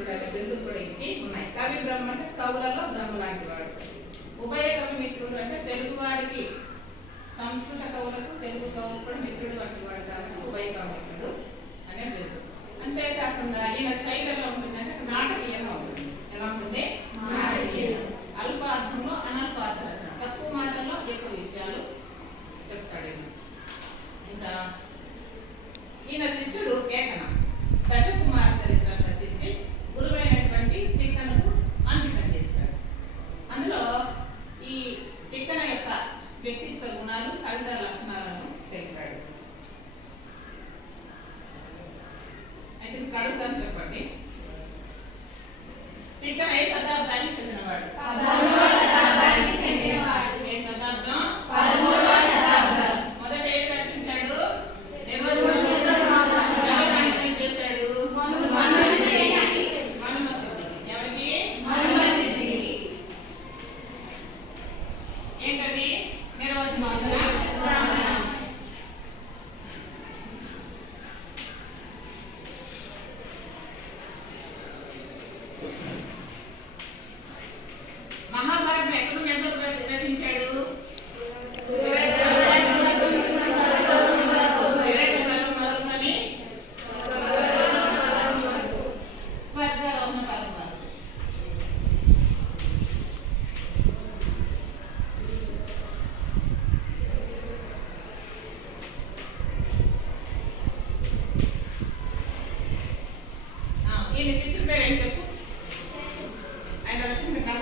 మిత్రుడు అనే బిరుదులు కూడా ఇంటికి ఉన్నాయి. కవి బ్రహ్మ అంటే కవులలో బ్రహ్మ లాంటి వాడు. ఉభయ కవి మిత్రుడు అంటే తెలుగు వారికి సంస్కృత కవులకు తెలుగు కవులకు కూడా మిత్రుడు వంటి వాడు కాబట్టి ఉభయ కవి మిత్రుడు అనే బిరుదు. అంతేకాకుండా ఈయన శైలి ఎలా ఉంటుందంటే నాటకీయంగా ఉంటుంది. ఎలా ఉంటుంది? అల్పార్థంలో అనల్పార్థ రచన, తక్కువ మాటల్లో ఎక్కువ విషయాలు చెప్తాడు. ఇంకా ఈయన శిష్యుడు కేకన దశకుమార చరిత్ర రచించి గురువైనటువంటి తిక్కనకు అంకితం చేశాడు. అందులో ఈ తిక్కన యొక్క వ్యక్తిత్వ గుణాలు, కవితా లక్షణాలను తెలిపాడు. అయితే మీకు అడుగుతాను, చెప్పండి. తిక్కన ఏ శతాబ్దానికి చెందినవాడు? ఏ శతాబ్దం? మొదట ఏది రచించాడు? ఏంటది? నిర్వచనం. మహాభారతం ఎక్కడ ఎంతో రచించాడు? స్వర్గారోహణ పర్వం. ఈయన శిష్యుడి పేరు ఏం చెప్పు? ఆయన రచించిన కథ